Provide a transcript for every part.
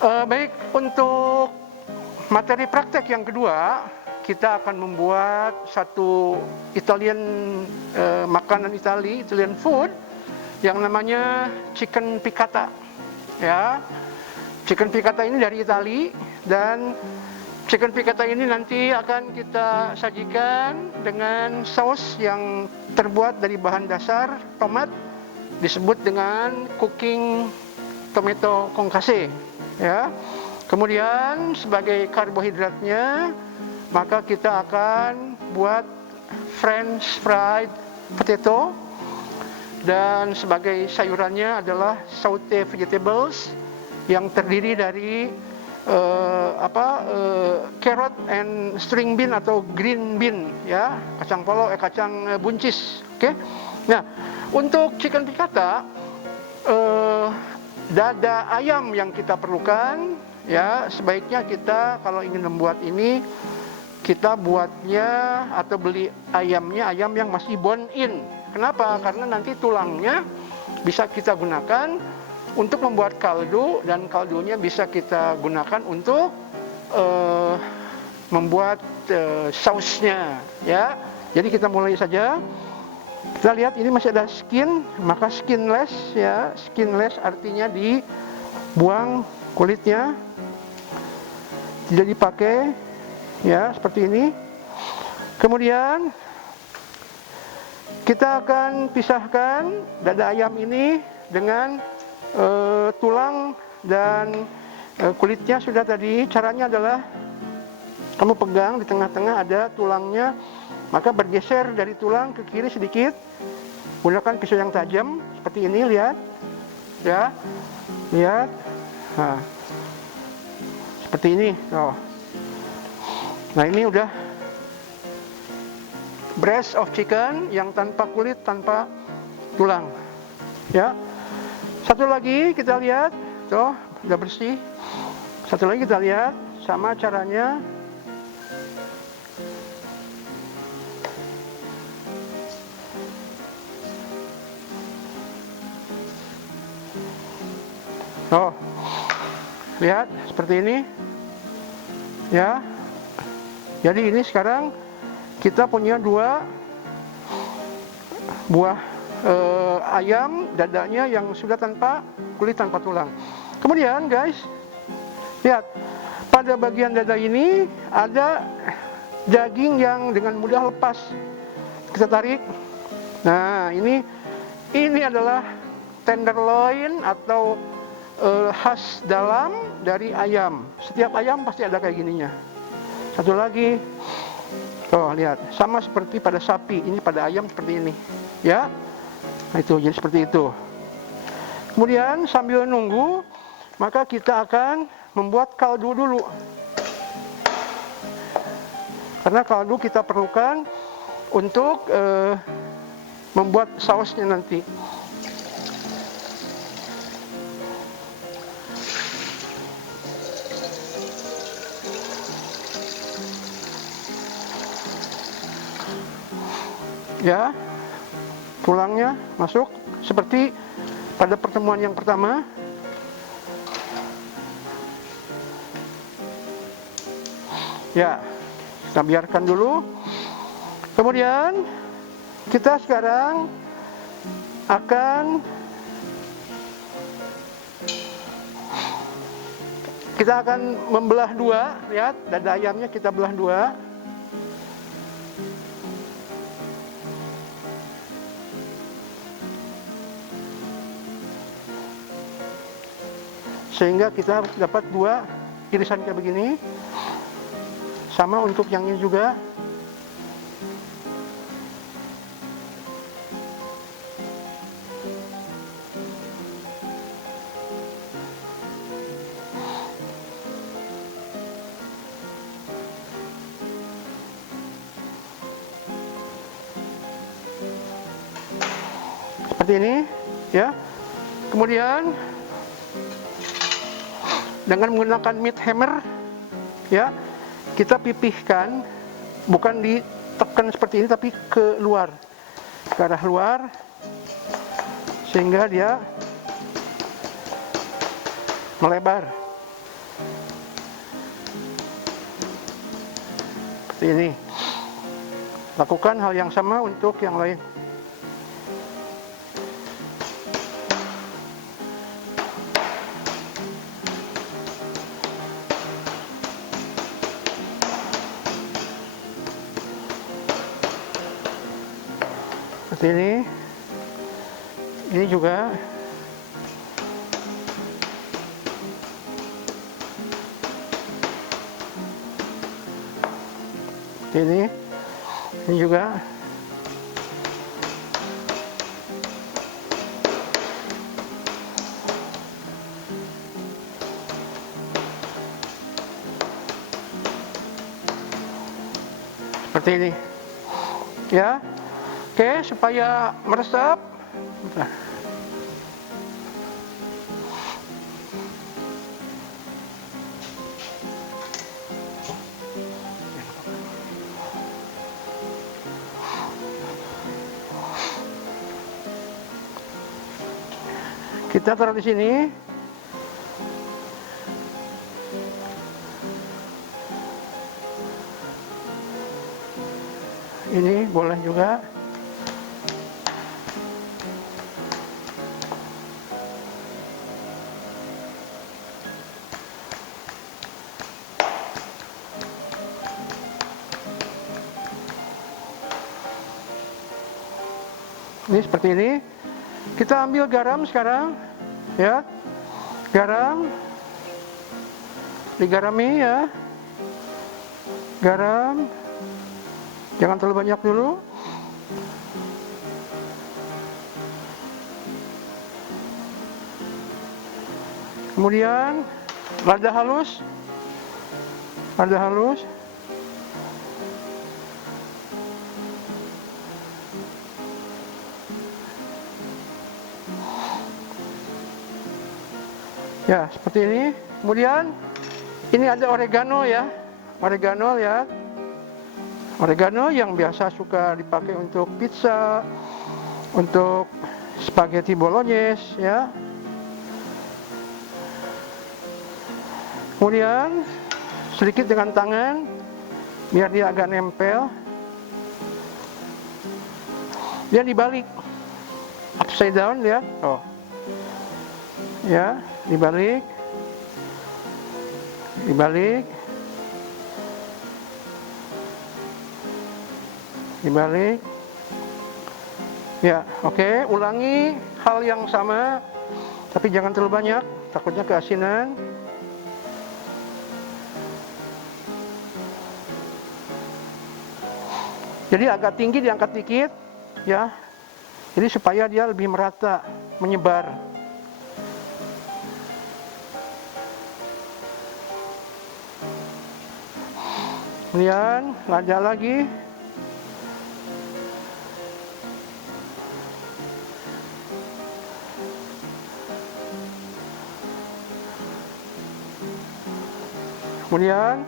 Baik, untuk materi praktek yang kedua, kita akan membuat satu Italian makanan Italian food yang namanya chicken piccata. Ya, chicken piccata ini dari Itali, dan chicken piccata ini nanti akan kita sajikan dengan saus yang terbuat dari bahan dasar tomat, disebut dengan cooking tomato concasse. Ya, kemudian sebagai karbohidratnya, maka kita akan buat French fried potato, dan sebagai sayurannya adalah saute vegetables yang terdiri dari carrot and string bean atau green bean, ya, kacang buncis. Oke. Nah, untuk chicken piccata, dada ayam yang kita perlukan, ya, sebaiknya kita kalau ingin membuat ini, kita buatnya atau beli ayam yang masih bone in. Kenapa? Karena nanti tulangnya bisa kita gunakan untuk membuat kaldu, dan kaldunya bisa kita gunakan untuk membuat sausnya, ya. Jadi kita mulai saja. Kita lihat ini masih ada skin, maka skinless, ya. Skinless artinya dibuang kulitnya, tidak dipakai, ya, seperti ini. Kemudian kita akan pisahkan dada ayam ini dengan tulang dan kulitnya sudah tadi. Caranya adalah kamu pegang di tengah-tengah ada tulangnya, maka bergeser dari tulang ke kiri sedikit, gunakan pisau yang tajam seperti ini, lihat, ya, lihat, nah, seperti ini. Oh, nah ini udah breast of chicken yang tanpa kulit, tanpa tulang, ya. Satu lagi kita lihat, tuh udah bersih. Satu lagi kita lihat, sama caranya. Oh, lihat seperti ini, ya. Jadi ini sekarang kita punya dua buah ayam dadanya yang sudah tanpa kulit, tanpa tulang. Kemudian guys, lihat pada bagian dada ini ada daging yang dengan mudah lepas. Kita tarik. Nah, ini adalah tenderloin atau khas dalam dari ayam. Setiap ayam pasti ada kayak gininya. Satu lagi, oh lihat, sama seperti pada sapi, ini pada ayam seperti ini, ya. Nah itu, jadi seperti itu. Kemudian sambil nunggu, maka kita akan membuat kaldu dulu. Karena kaldu kita perlukan untuk membuat sausnya nanti. Ya, tulangnya masuk seperti pada pertemuan yang pertama. Ya, kita biarkan dulu. Kemudian kita sekarang akan membelah dua. Lihat, dada ayamnya kita belah dua. Sehingga kita dapat dua irisan kayak begini. Sama untuk yang ini juga. Seperti ini, ya. Kemudian dengan menggunakan meat hammer, ya, kita pipihkan, bukan ditekan seperti ini, tapi ke luar, ke arah luar, sehingga dia melebar. Seperti ini. Lakukan hal yang sama untuk yang lain. Seperti ini. Ini juga. Seperti ini juga. Seperti ini. Ya. Oke, supaya meresap. Bentar. Kita taruh di sini. Ini boleh juga. Ini seperti ini. Kita ambil garam sekarang, ya. Garam, digarami ya. Garam, jangan terlalu banyak dulu. Kemudian lada halus, lada halus. Ya, seperti ini. Kemudian ini ada oregano ya. Oregano ya. Oregano yang biasa suka dipakai untuk pizza, untuk spaghetti bolognese ya. Kemudian sedikit dengan tangan biar dia agak nempel. Dia dibalik upside down ya. Oh. Ya, dibalik, dibalik, dibalik. Ya, oke, ulangi hal yang sama, tapi jangan terlalu banyak, takutnya keasinan. Jadi agak tinggi diangkat dikit, ya. Jadi supaya dia lebih merata, menyebar. Kemudian lada lagi. Kemudian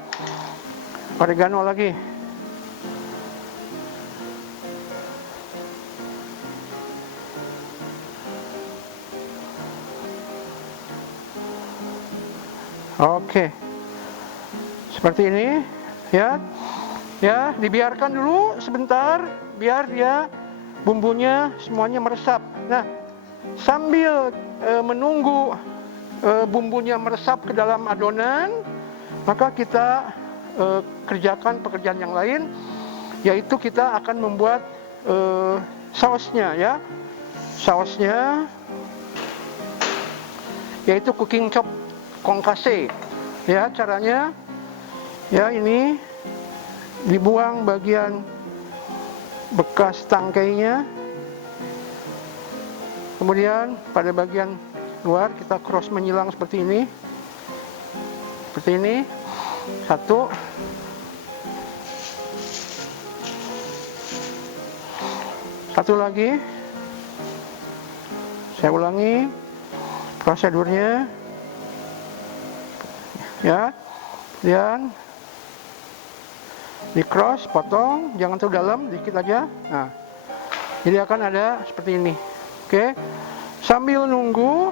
oregano lagi. Oke. Seperti ini. Ya, ya, dibiarkan dulu sebentar biar dia bumbunya semuanya meresap. Nah, sambil menunggu bumbunya meresap ke dalam adonan, maka kita kerjakan pekerjaan yang lain, yaitu kita akan membuat sausnya ya. Sausnya yaitu cooking chop concasse. Ya, caranya ya, ini dibuang bagian bekas tangkainya. Kemudian pada bagian luar kita cross menyilang seperti ini. Seperti ini. Satu. Satu lagi. Saya ulangi prosedurnya. Ya. Kemudian di cross, potong, jangan terlalu dalam, dikit aja. Nah, jadi akan ada seperti ini. Oke, sambil nunggu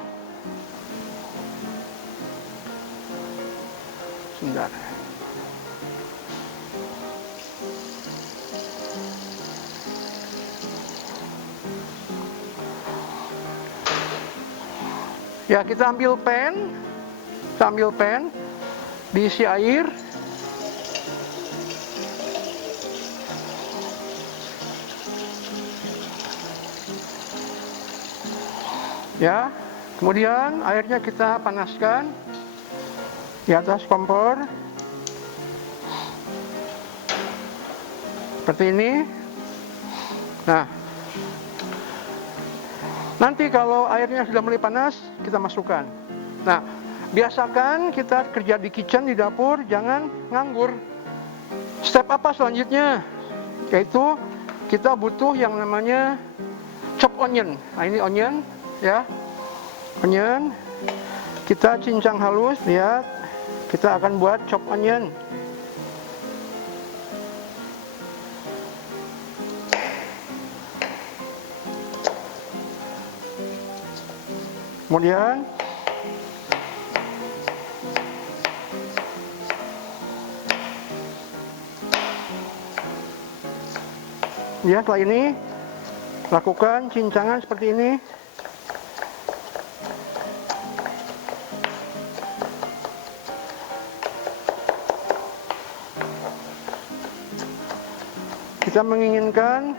sebentar. Ya, kita ambil pan, diisi air. Ya, kemudian airnya kita panaskan di atas kompor seperti ini. Nah, nanti kalau airnya sudah mulai panas, kita masukkan. Nah, biasakan kita kerja di kitchen, di dapur, jangan nganggur. Step apa selanjutnya? Yaitu kita butuh yang namanya chop onion. Nah, ini onion, ya. Onion kita cincang halus. Lihat, kita akan buat chop onion. Kemudian ya, setelah ini lakukan cincangan seperti ini. Kita menginginkan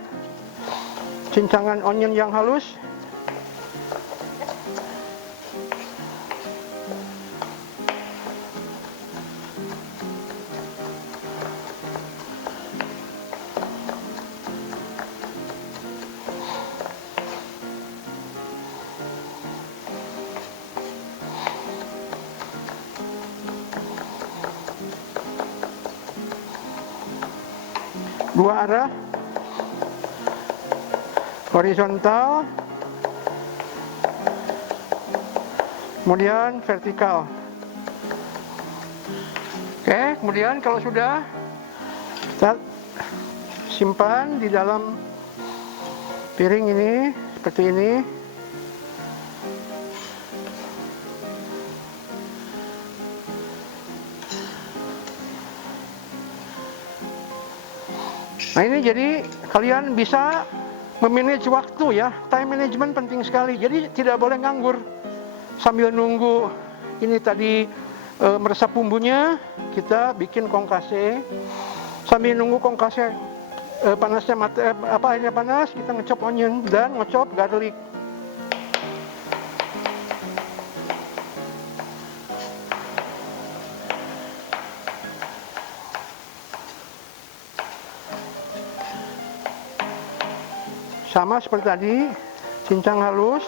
cincangan onion yang halus. Dua arah, horizontal, kemudian vertikal. Oke, kemudian kalau sudah, kita simpan di dalam piring ini seperti ini. Nah, ini jadi kalian bisa memanage waktu, ya. Time management penting sekali. Jadi tidak boleh nganggur sambil nunggu ini tadi meresap bumbunya. Kita bikin kongkase. Sambil nunggu kongkase panasnya airnya panas, kita ngecop onion dan ngecop garlic. Sama seperti tadi, cincang halus.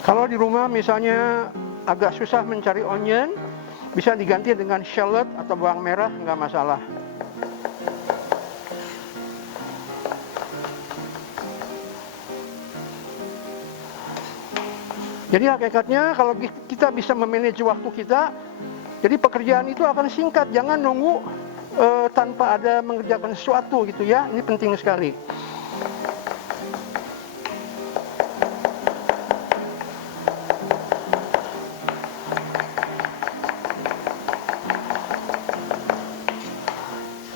Kalau di rumah misalnya agak susah mencari onion, bisa diganti dengan shallot atau bawang merah, nggak masalah. Jadi hakikatnya kalau kita bisa memanage waktu kita, jadi pekerjaan itu akan singkat. Jangan nunggu tanpa ada mengerjakan sesuatu gitu, ya. Ini penting sekali.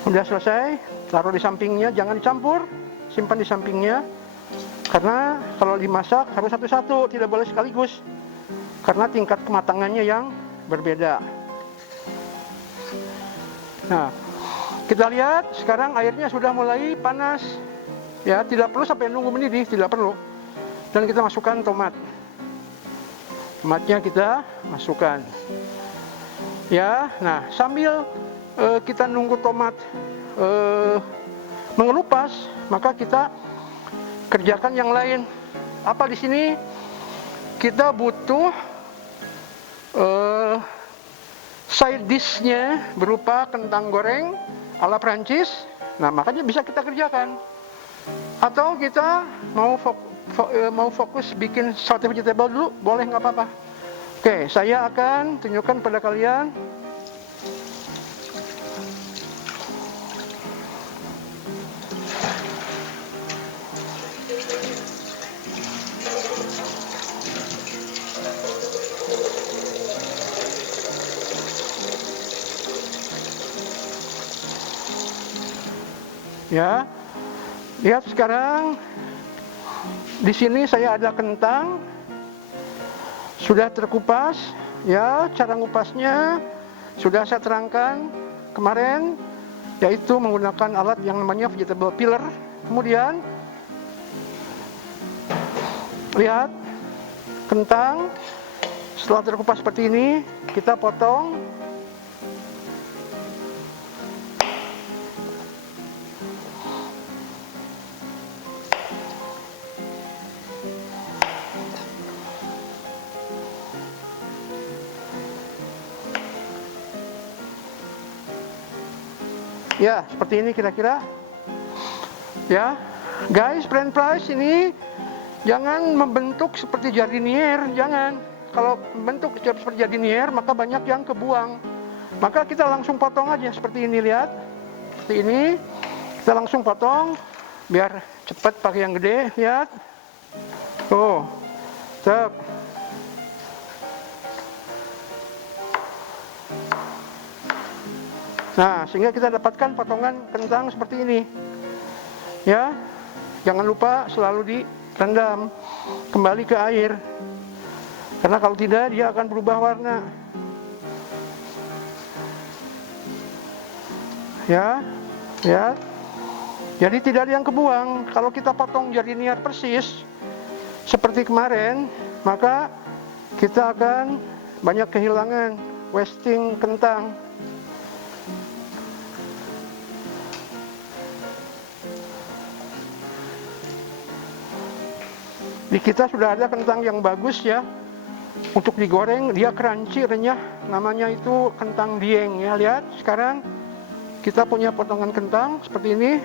Sudah selesai, taruh di sampingnya, jangan dicampur, simpan di sampingnya. Karena kalau dimasak harus satu-satu, tidak boleh sekaligus. Karena tingkat kematangannya yang berbeda. Nah, kita lihat sekarang airnya sudah mulai panas. Ya, tidak perlu sampai nunggu mendidih, tidak perlu. Dan kita masukkan tomat. Tomatnya kita masukkan. Ya, nah sambil kita nunggu tomat mengelupas, maka kita kerjakan yang lain. Apa di sini? Kita butuh side dish-nya berupa kentang goreng ala Prancis. Nah, makanya bisa kita kerjakan. Atau kita mau fokus bikin saute vegetable dulu, boleh, nggak apa-apa. Oke, saya akan tunjukkan pada kalian. Ya, lihat sekarang di sini saya ada kentang sudah terkupas. Ya, cara ngupasnya sudah saya terangkan kemarin, yaitu menggunakan alat yang namanya vegetable peeler. Kemudian lihat kentang setelah terkupas seperti ini, kita potong. Ya, seperti ini kira-kira. Ya, guys, french fries ini jangan membentuk seperti jardinier, jangan. Kalau membentuk seperti jardinier, maka banyak yang kebuang. Maka kita langsung potong aja seperti ini, lihat. Seperti ini, kita langsung potong, biar cepat pakai yang gede, lihat. Tuh, cek. Nah, sehingga kita dapatkan potongan kentang seperti ini. Ya, jangan lupa selalu direndam kembali ke air, karena kalau tidak dia akan berubah warna. Ya, ya. Jadi tidak ada yang kebuang. Kalau kita potong jardinier persis seperti kemarin, maka kita akan banyak kehilangan, wasting kentang. Di kita sudah ada kentang yang bagus ya, untuk digoreng, dia crunchy, renyah, namanya itu kentang dieng ya. Lihat sekarang kita punya potongan kentang seperti ini.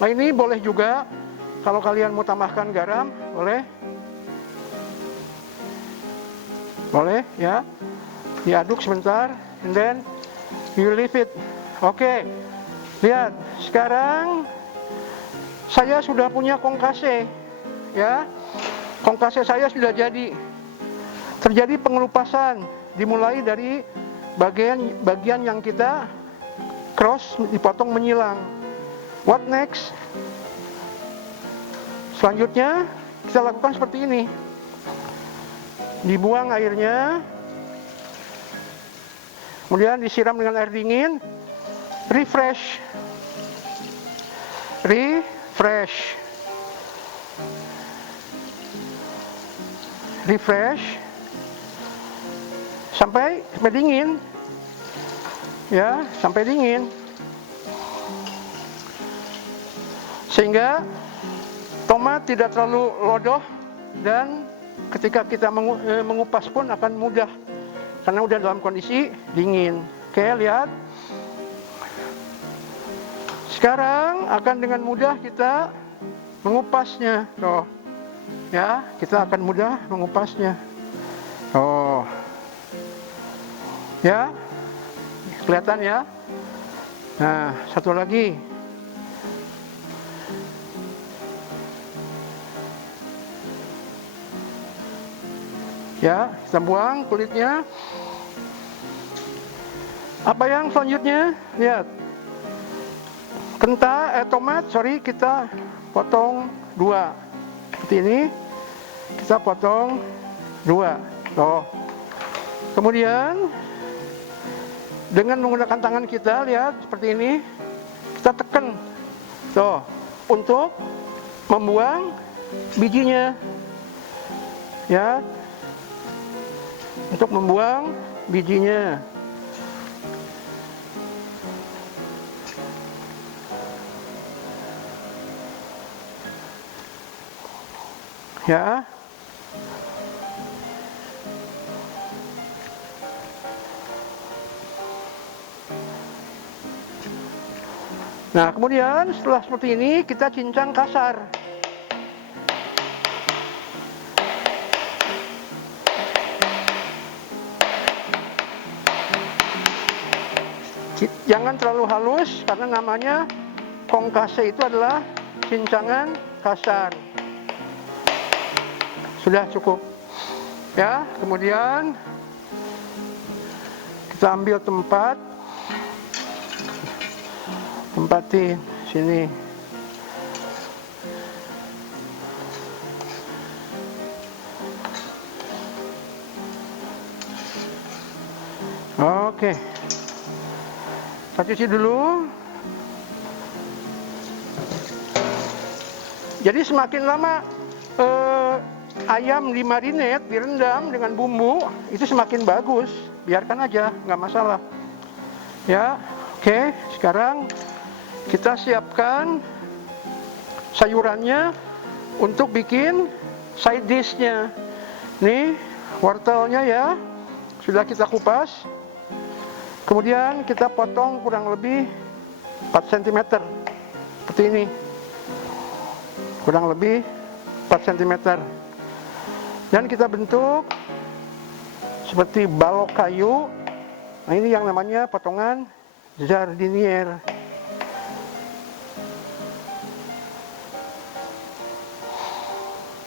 Nah, ini boleh juga kalau kalian mau tambahkan garam, boleh ya, diaduk sebentar, and then you leave it. Oke, lihat sekarang saya sudah punya kongkase ya. Kongkase saya sudah jadi. Terjadi pengelupasan, dimulai dari bagian yang kita cross, dipotong menyilang. What next? Selanjutnya kita lakukan seperti ini. Dibuang airnya, kemudian disiram dengan air dingin. Refresh sampai dingin ya, sampai dingin, sehingga tomat tidak terlalu lodoh, dan ketika kita mengupas pun akan mudah karena udah dalam kondisi dingin. Oke, lihat sekarang akan dengan mudah kita mengupasnya. Tuh ya, kita akan mudah mengupasnya. Oh ya, kelihatan ya. Nah, satu lagi. Ya, kita buang kulitnya. Apa yang selanjutnya? Lihat. Tomat, kita potong 2. Seperti ini. Kita potong 2. Tuh. Kemudian dengan menggunakan tangan kita, lihat seperti ini, kita tekan tuh untuk membuang bijinya ya, untuk membuang bijinya. Ya, nah kemudian setelah seperti ini kita cincang kasar. Jangan terlalu halus karena namanya kongkase itu adalah cincangan kasar. Sudah cukup ya. Kemudian kita ambil tempatin sini Oke. Kita cuci dulu. Jadi semakin lama ayam dimarinate, direndam dengan bumbu, itu semakin bagus. Biarkan aja, nggak masalah. Ya, oke. Sekarang kita siapkan sayurannya untuk bikin side dish-nya. Nih, wortelnya ya, sudah kita kupas. Kemudian kita potong kurang lebih 4 cm. Seperti ini. Kurang lebih 4 cm. Dan kita bentuk seperti balok kayu. Nah, ini yang namanya potongan jardinier.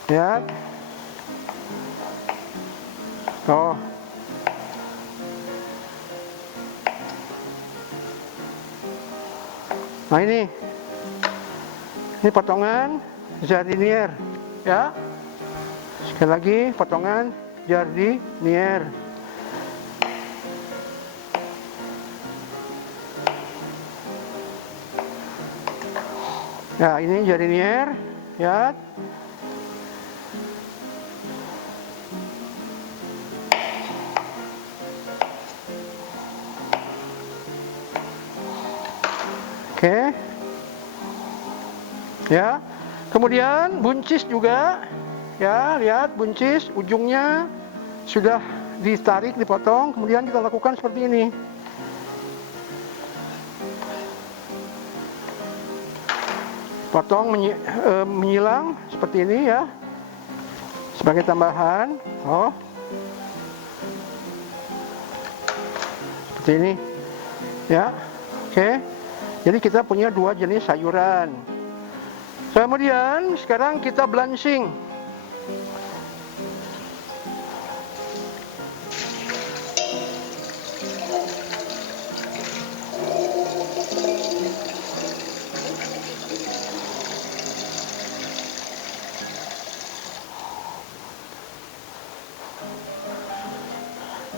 Ya. Oh. Nah, ini potongan jardinier, ya. Sekali lagi, potongan jardinier. Ya, ini jardinier, ya. Oke. Ya. Kemudian buncis juga. Ya, lihat buncis ujungnya sudah ditarik, dipotong. Kemudian kita lakukan seperti ini. Potong menyilang seperti ini ya. Sebagai tambahan. Oh. Seperti ini. Ya. Oke. Jadi kita punya dua jenis sayuran. Kemudian sekarang kita blanching.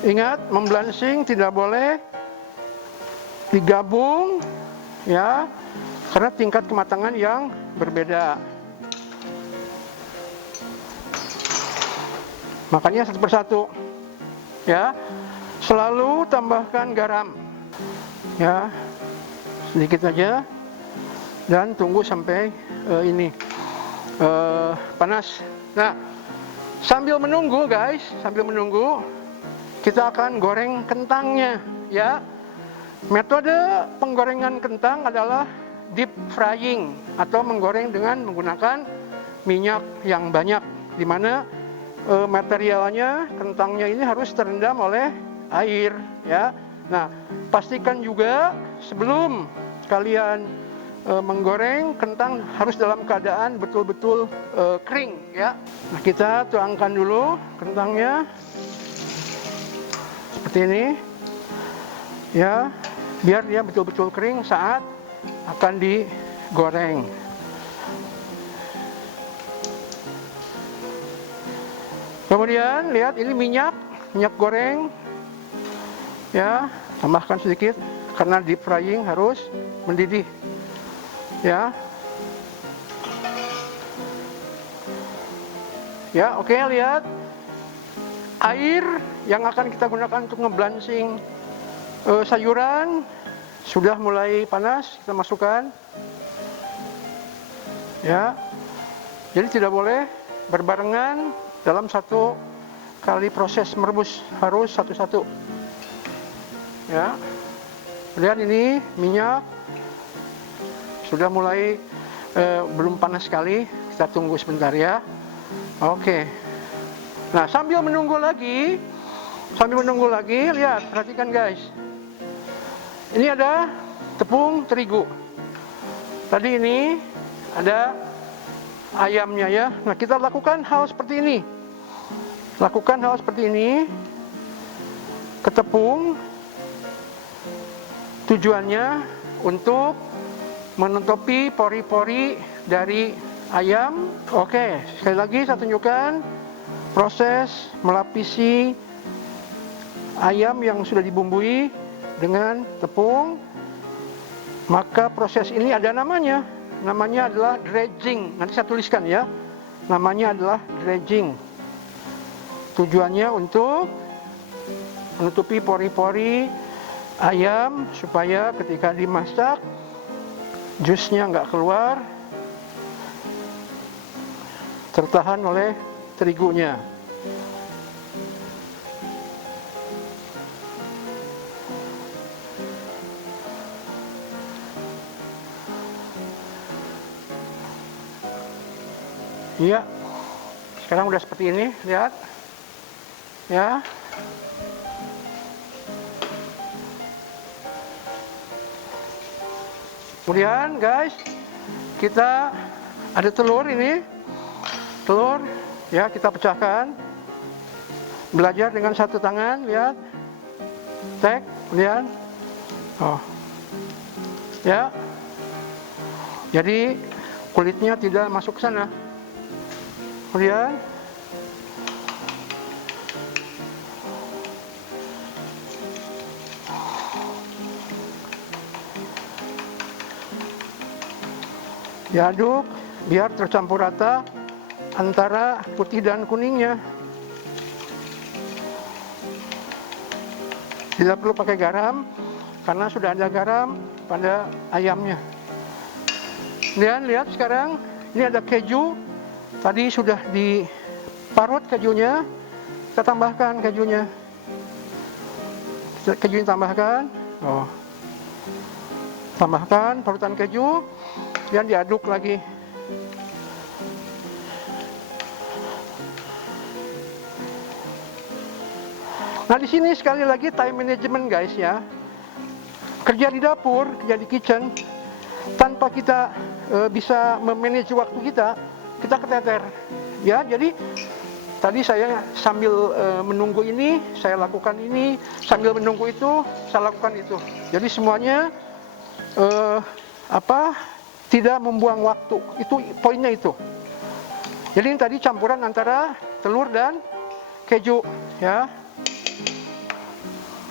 Ingat, memblancing tidak boleh digabung, ya, karena tingkat kematangan yang berbeda. Makanya satu persatu, ya. Selalu tambahkan garam, ya, sedikit aja, dan tunggu sampai ini panas. Nah, sambil menunggu, guys, kita akan goreng kentangnya, ya. Metode penggorengan kentang adalah deep frying atau menggoreng dengan menggunakan minyak yang banyak, di mana materialnya, kentangnya ini harus terendam oleh air, ya. Nah, pastikan juga sebelum kalian menggoreng kentang harus dalam keadaan betul-betul kering, ya. Nah, kita tuangkan dulu kentangnya seperti ini, ya, biar dia betul-betul kering saat akan digoreng. Kemudian lihat ini minyak goreng, ya, tambahkan sedikit karena deep frying harus mendidih, ya. Ya, oke, lihat air yang akan kita gunakan untuk ngeblancing sayuran sudah mulai panas, kita masukkan, ya. Jadi tidak boleh berbarengan dalam satu kali proses merebus, harus satu-satu, ya. Lihat ini minyak sudah mulai belum panas sekali, kita tunggu sebentar, ya. Oke. Nah, sambil menunggu lagi, lihat, perhatikan, guys. Ini ada tepung terigu. Tadi ini ada ayamnya, ya. Nah, kita lakukan hal seperti ini. Ke tepung. Tujuannya untuk menutupi pori-pori dari ayam. Oke, sekali lagi saya tunjukkan proses melapisi ayam yang sudah dibumbui dengan tepung, maka proses ini ada namanya. Namanya adalah dredging. Nanti saya tuliskan ya. Namanya adalah dredging. Tujuannya untuk menutupi pori-pori ayam supaya ketika dimasak jusnya nggak keluar, tertahan oleh terigunya. Iya, sekarang udah seperti ini, lihat ya. Kemudian guys, kita ada telur ini, telur ya, kita pecahkan. Belajar dengan satu tangan, lihat, tek, kemudian, oh, ya. Jadi kulitnya tidak masuk ke sana. Kemudian diaduk biar tercampur rata antara putih dan kuningnya. Tidak perlu pakai garam karena sudah ada garam pada ayamnya. Kemudian lihat sekarang ini ada keju. Tadi sudah diparut kejunya, kita tambahkan kejunya. Kejunya tambahkan, oh, tambahkan parutan keju, dan diaduk lagi. Nah di sini sekali lagi time management guys ya. Kerja di dapur, kerja di kitchen, tanpa kita bisa memanage waktu kita keteter ya. Jadi tadi saya sambil menunggu ini saya lakukan ini, sambil menunggu itu saya lakukan itu. Jadi semuanya tidak membuang waktu. Itu poinnya itu. Jadi ini tadi campuran antara telur dan keju ya.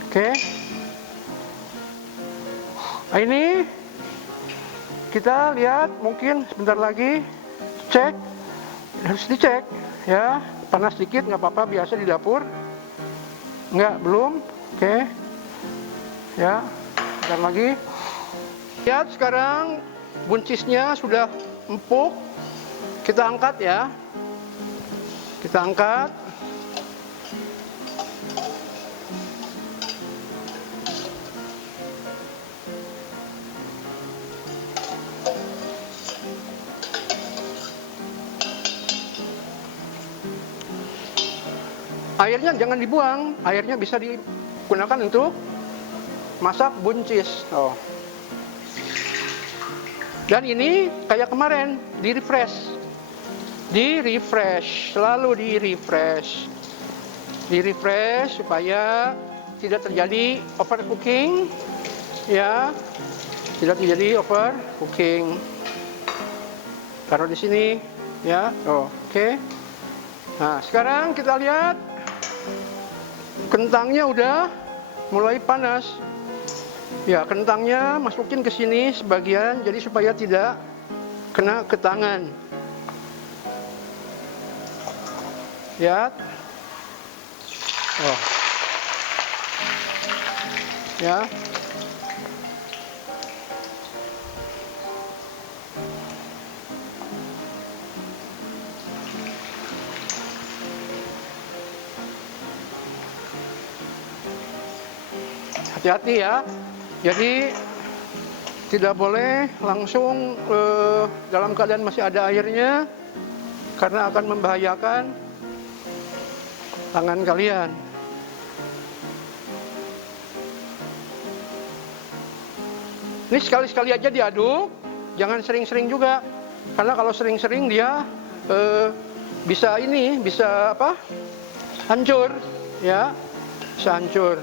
Oke. Nah ini kita lihat, mungkin sebentar lagi cek, harus dicek ya, panas sedikit nggak apa-apa, biasa di dapur. Nggak, belum, oke ya, sebentar lagi. Lihat sekarang buncisnya sudah empuk, kita angkat ya, kita angkat. Airnya jangan dibuang, airnya bisa digunakan untuk masak buncis. Oh. Dan ini kayak kemarin, di-refresh, selalu di-refresh supaya tidak terjadi overcooking, ya, tidak terjadi overcooking. Taruh di sini, ya, oh, oke. Nah, sekarang kita lihat. Kentangnya udah mulai panas. Ya, kentangnya masukin ke sini sebagian, jadi supaya tidak kena ke tangan. Lihat. Oh. Ya. Hati-hati ya, jadi tidak boleh langsung dalam keadaan masih ada airnya, karena akan membahayakan tangan kalian. Ini sekali-sekali aja diaduk, jangan sering-sering juga, karena kalau sering-sering dia bisa hancur, ya, bisa hancur.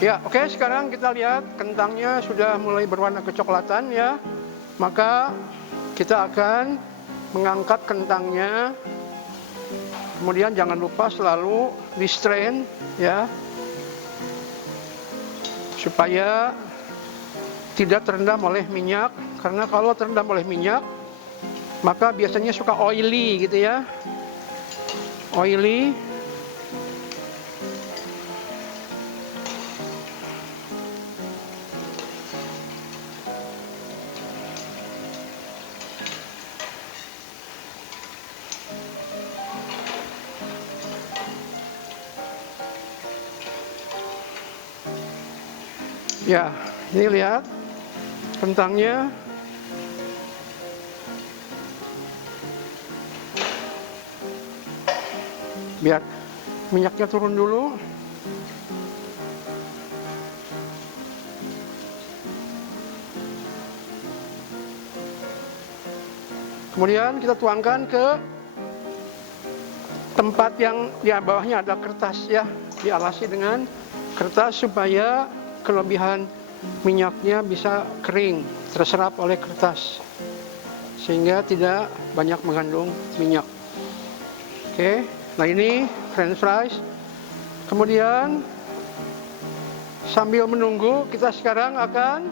Ya, oke, sekarang kita lihat kentangnya sudah mulai berwarna kecoklatan ya. Maka kita akan mengangkat kentangnya. Kemudian jangan lupa selalu di strain ya, supaya tidak terendam oleh minyak. Karena kalau terendam oleh minyak, maka biasanya suka oily gitu ya, oily. Ya, ini lihat kentangnya. Biar minyaknya turun dulu. Kemudian kita tuangkan ke tempat yang di bawahnya ada kertas ya, dialasi dengan kertas supaya kelebihan minyaknya bisa kering, terserap oleh kertas, sehingga tidak banyak mengandung minyak. Oke, nah ini french fries. Kemudian sambil menunggu, kita sekarang akan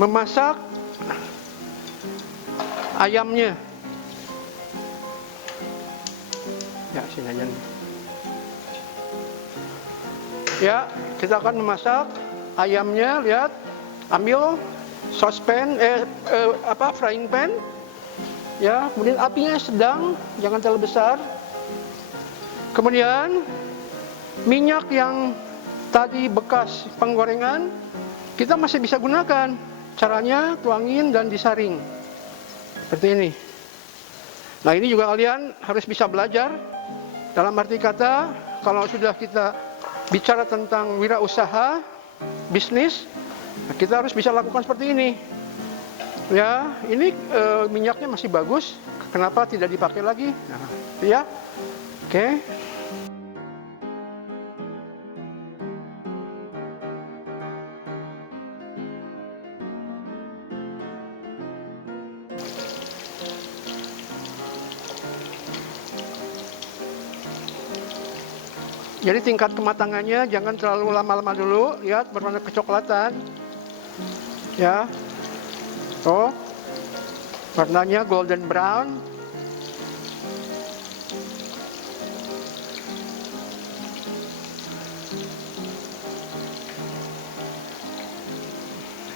memasak ayamnya. Ya, sini aja nih. Ya, kita akan memasak ayamnya. Lihat, ambil saucepan, frying pan. Ya, kemudian apinya sedang, jangan terlalu besar. Kemudian minyak yang tadi bekas penggorengan kita masih bisa gunakan. Caranya tuangin dan disaring seperti ini. Nah, ini juga kalian harus bisa belajar. Dalam arti kata, kalau sudah kita bicara tentang wirausaha, bisnis, kita harus bisa lakukan seperti ini. Ya, ini minyaknya masih bagus. Kenapa tidak dipakai lagi? Nah, ya, oke. Jadi tingkat kematangannya jangan terlalu lama-lama dulu. Lihat berwarna kecoklatan. Ya. Oh. Warnanya golden brown.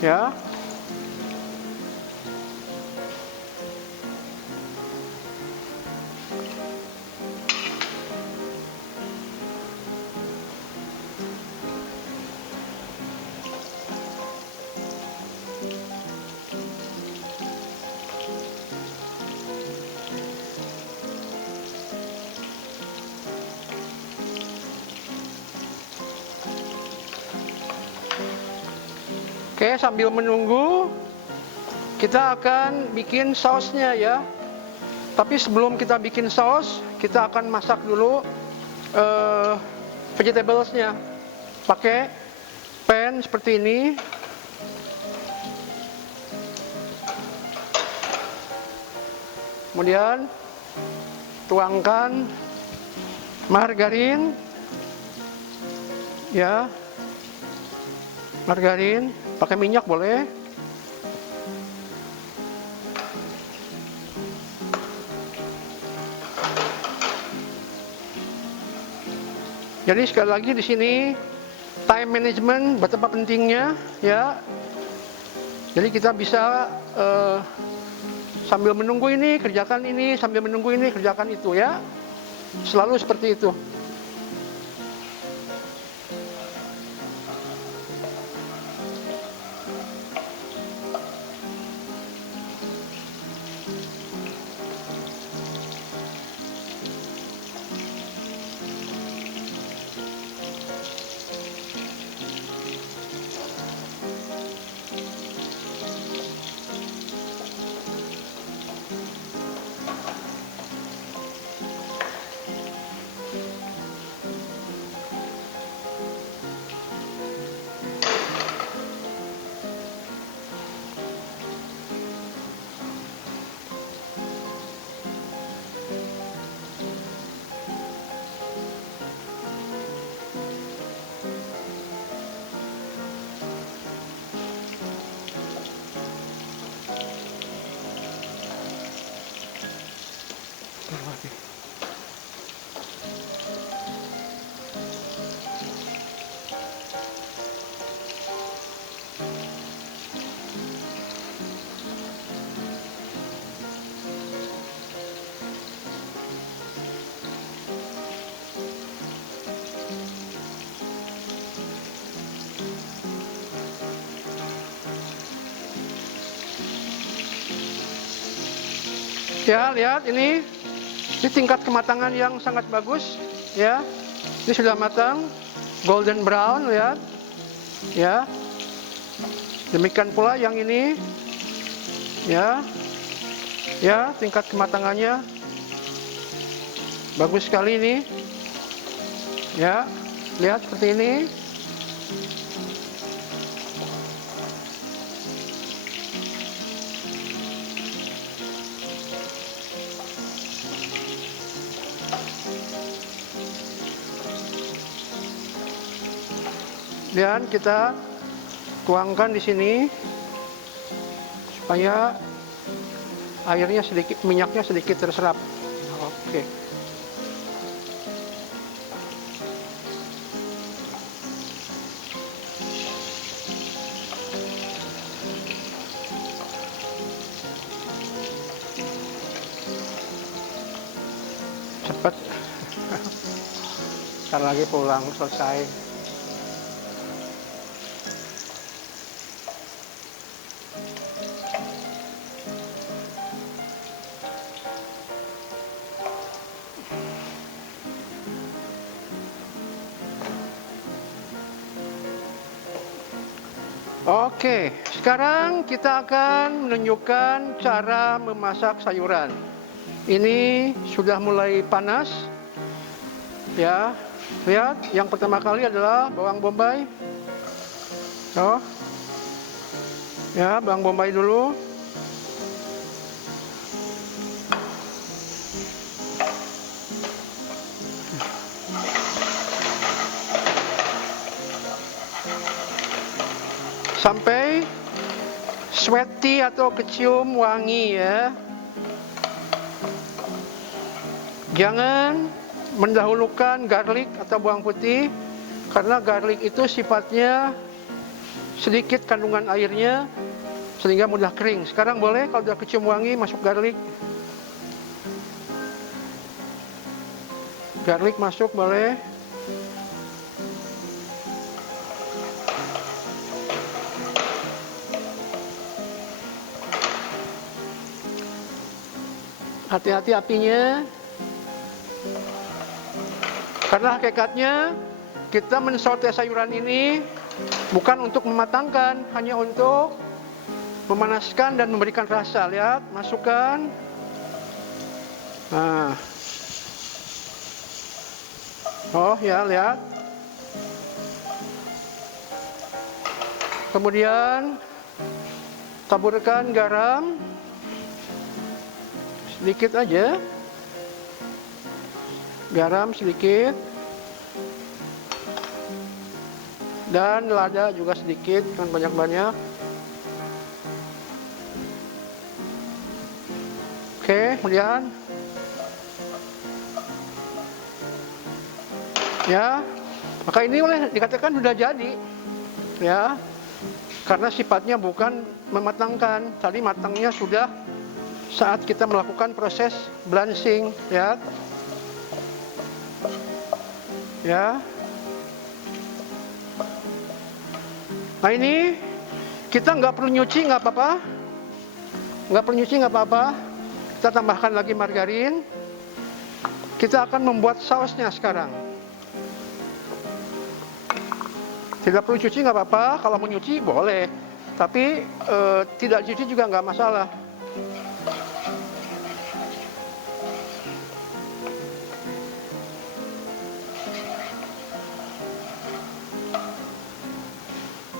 Ya. Oke, sambil menunggu kita akan bikin sausnya ya. Tapi sebelum kita bikin saus, kita akan masak dulu vegetablesnya. Pakai pan seperti ini. Kemudian tuangkan margarin. Ya. Margarin, pakai minyak boleh. Jadi sekali lagi di sini time management betapa pentingnya ya. Jadi kita bisa sambil menunggu ini kerjakan ini, sambil menunggu ini kerjakan itu ya. Selalu seperti itu. Ya, lihat ini tingkat kematangan yang sangat bagus, ya. Ini sudah matang, golden brown, lihat, ya. Demikian pula yang ini, ya, ya, tingkat kematangannya bagus sekali ini, ya. Lihat seperti ini. Dan kita tuangkan di sini supaya airnya sedikit, minyaknya sedikit terserap. Oke. Cepat. Ntar lagi pulang selesai. Oke, sekarang kita akan menunjukkan cara memasak sayuran. Ini sudah mulai panas. Ya, lihat, yang pertama kali adalah bawang bombay. Oh, ya, bawang bombay dulu. Sampai sweaty atau kecium wangi, ya. Jangan mendahulukan garlic atau bawang putih, karena garlic itu sifatnya sedikit kandungan airnya sehingga mudah kering. Sekarang boleh kalau sudah kecium wangi masuk garlic. Garlic masuk boleh. Hati-hati apinya, karena hakikatnya kita mensaute sayuran ini bukan untuk mematangkan, hanya untuk memanaskan dan memberikan rasa. Lihat, masukkan. Nah, oh ya, lihat. Kemudian taburkan garam. Sedikit aja, garam sedikit, dan lada juga sedikit, jangan banyak-banyak. Oke, kemudian ya, maka ini boleh dikatakan sudah jadi, ya, karena sifatnya bukan mematangkan. Tadi matangnya sudah saat kita melakukan proses blanching, ya. Ya. Nah ini kita nggak perlu nyuci, nggak apa-apa. Nggak perlu nyuci, nggak apa-apa. Kita tambahkan lagi margarin. Kita akan membuat sausnya sekarang. Tidak perlu cuci, nggak apa-apa. Kalau mau nyuci boleh, tapi tidak cuci juga nggak masalah.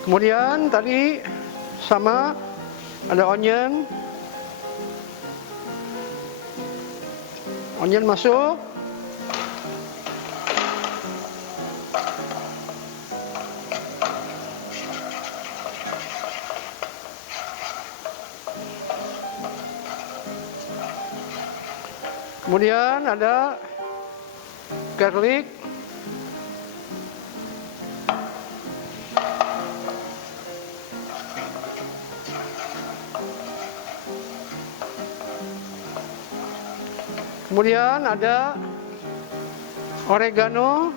Kemudian tadi sama ada onion. Onion masuk. Kemudian ada garlic. Kemudian ada oregano.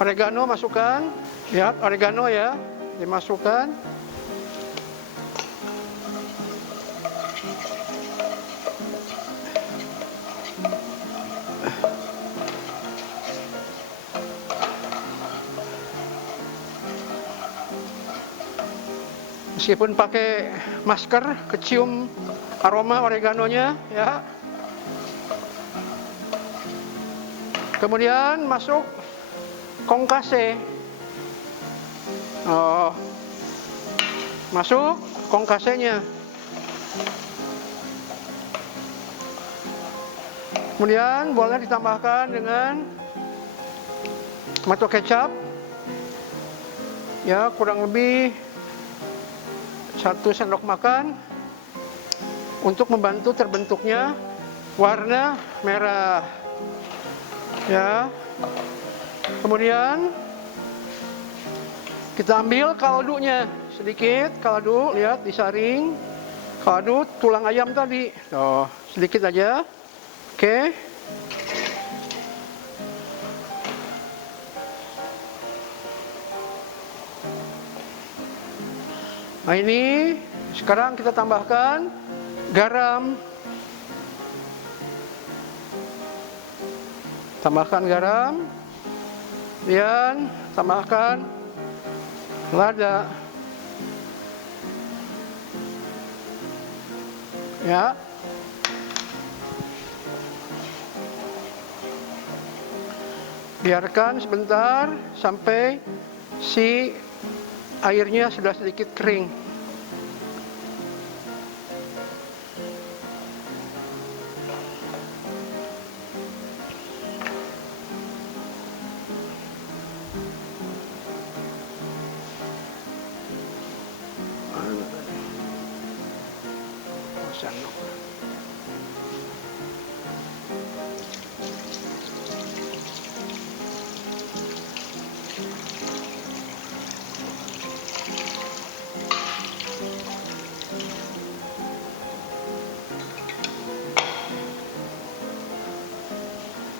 Oregano masukkan. Lihat oregano ya, dimasukkan. Meskipun pakai masker, kecium aroma oreganonya, ya. Kemudian masuk kongkase. Oh, masuk kongkasenya. Kemudian boleh ditambahkan dengan tomato kecap, ya, kurang lebih 1 sendok makan untuk membantu terbentuknya warna merah, ya. Kemudian kita ambil kaldunya sedikit, kaldu, lihat disaring, kaldu tulang ayam tadi, oh, sedikit aja. Oke. Nah, ini sekarang kita tambahkan garam. Tambahkan garam. Dan tambahkan lada. Ya. Biarkan sebentar sampai si airnya sudah sedikit kering.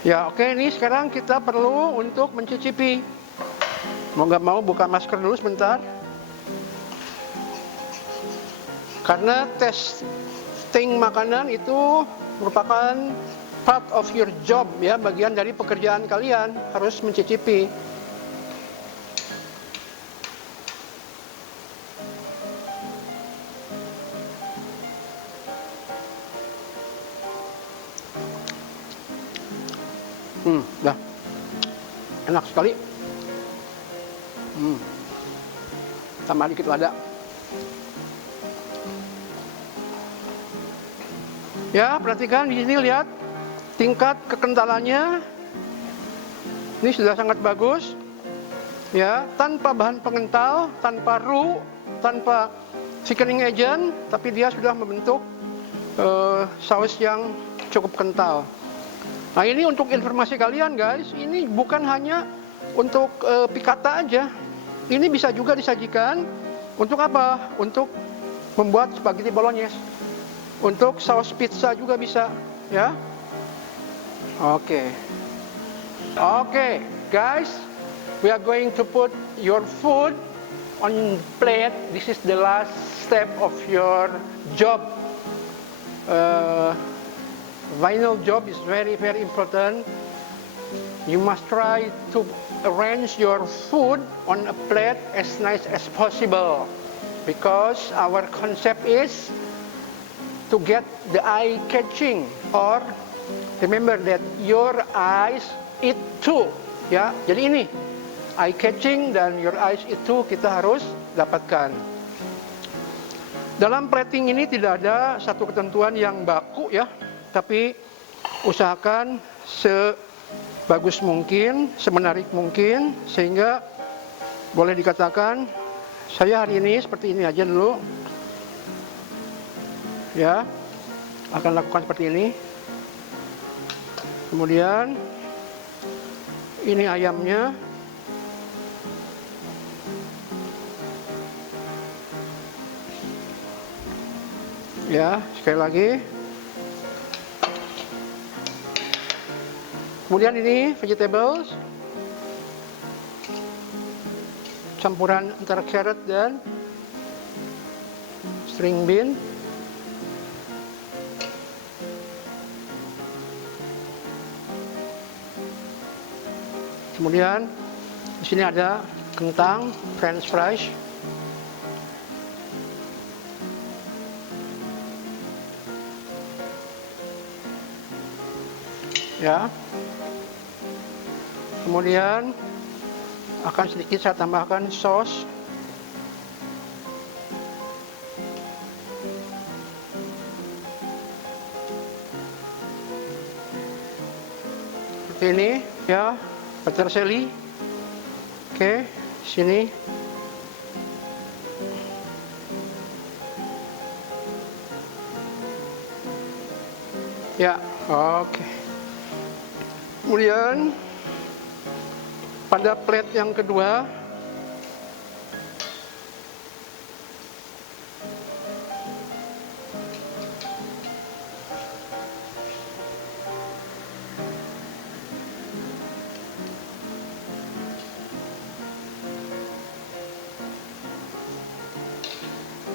Ya, oke, ini sekarang kita perlu untuk mencicipi. Mau nggak mau buka masker dulu sebentar. Karena testing makanan itu merupakan part of your job, ya, bagian dari pekerjaan kalian, harus mencicipi. Dah. Enak sekali. Tambah dikit lada. Ya, perhatikan di sini, lihat tingkat kekentalannya. Ini sudah sangat bagus. Ya, tanpa bahan pengental, tanpa roux, tanpa thickening agent, tapi dia sudah membentuk saus yang cukup kental. Nah, ini untuk informasi kalian, guys, ini bukan hanya untuk piccata aja. Ini bisa juga disajikan untuk apa? Untuk membuat spaghetti bolognese. Untuk saus pizza juga bisa, ya. Oke, guys, we are going to put your food on plate. This is the last step of your job. Final job is very, very important. You must try to arrange your food on a plate as nice as possible, because our concept is to get the eye catching, or remember that your eyes eat too, ya. Jadi ini eye catching dan your eyes eat too kita harus dapatkan. Dalam plating ini tidak ada satu ketentuan yang baku, ya, tapi usahakan sebagus mungkin, semenarik mungkin, sehingga boleh dikatakan saya hari ini seperti ini aja dulu, ya, akan lakukan seperti ini. Kemudian ini ayamnya, ya, sekali lagi. Kemudian ini vegetables, campuran antara carrot dan string bean. Kemudian di sini ada kentang, French fries. ya. Kemudian akan sedikit saya tambahkan saus. Seperti ini ya, peterseli. Oke, sini. Ya, oke. Kemudian pada plate yang kedua,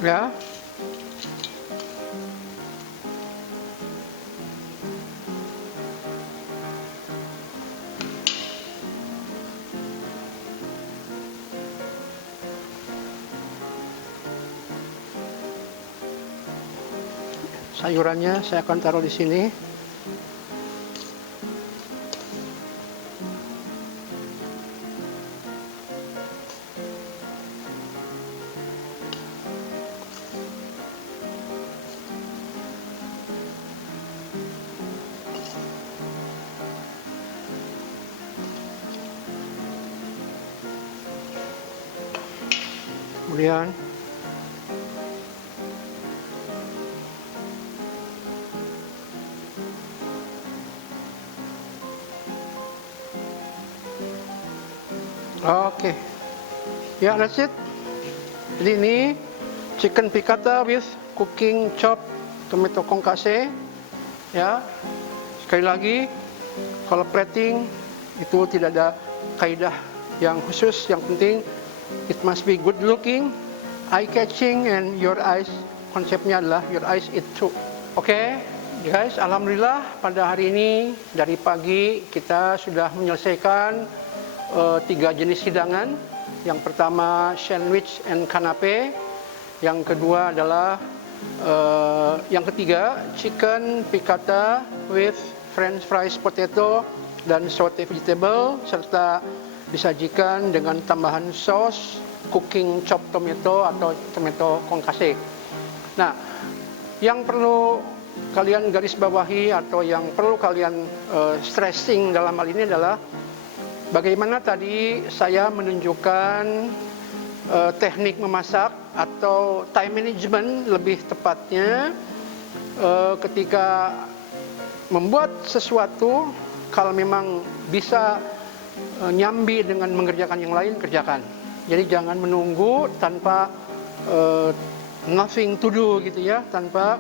ya. Sayurannya saya akan taruh di sini. Kemudian oke. Ya, that's it. Jadi ini chicken piccata with cooking chop tomato concasse. Ya. Sekali lagi, kalau plating itu tidak ada kaidah yang khusus, yang penting it must be good looking, eye catching, and your eyes, konsepnya adalah your eyes eat too. Oke, guys, alhamdulillah pada hari ini dari pagi kita sudah menyelesaikan 3 jenis hidangan. Yang pertama sandwich and kanape, yang kedua adalah yang ketiga chicken piccata with french fries potato dan saute vegetable, serta disajikan dengan tambahan saus cooking chop tomato atau tomato concasse. Nah, yang perlu kalian garis bawahi atau yang perlu kalian stressing dalam hal ini adalah bagaimana tadi saya menunjukkan teknik memasak atau time management lebih tepatnya ketika membuat sesuatu, kalau memang bisa nyambi dengan mengerjakan yang lain, kerjakan. Jadi jangan menunggu tanpa nothing to do gitu ya, tanpa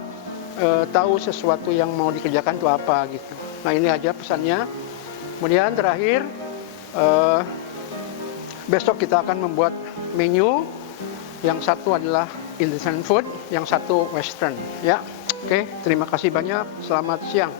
tahu sesuatu yang mau dikerjakan itu apa gitu. Nah, ini aja pesannya. Kemudian terakhir, besok kita akan membuat menu. Yang satu adalah Indonesian food, yang satu Western. Ya, oke. Terima kasih banyak. Selamat siang.